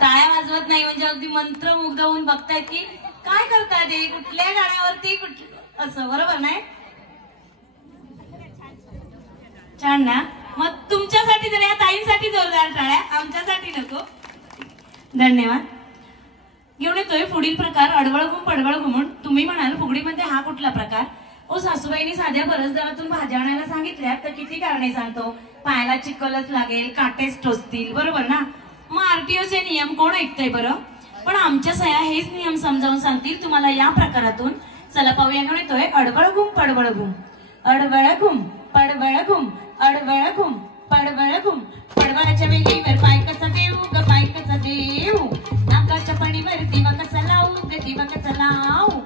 टाळ्या वाजवत नाही म्हणजे अगदी मंत्रमुग्ध होऊन बघतायत की काय करताय ते कुठल्या गाण्यावरती असं बरोबर नाही. छान ना. मग तुमच्यासाठी तर या ताईंसाठी जोरदार टाळ्या, आमच्यासाठी नको. धन्यवाद. घेऊन येतोय पुढील प्रकार अडवळ घुम पडवळ घुमून. तुम्ही म्हणाल फुगडीमध्ये हा कुठला प्रकार. ओ सासूबाईंनी साध्या बरसदारातून भाज्या आणायला सांगितल्या तर किती कारणे सांगतो. पायाला चिखलच लागेल, काटेच टोचतील, बरोबर ना. मग आरटीओचे नियम कोण ऐकतंय बरं. पण आमच्या सया हेच नियम समजावून सांगतील तुम्हाला या प्रकारातून. चला पाहूया. घेऊन येतोय अडवळ घुम पडवळ घुम. अडवळ घुम पडवळ घुम अडवळ घुम पडवळ घुम. पडवळाच्या वेलीवर पाय कसा देऊ ग पाय कसा देऊ. नाकाच्या पणीवर दिवा कसा लावू ग दिवा कसा लावू.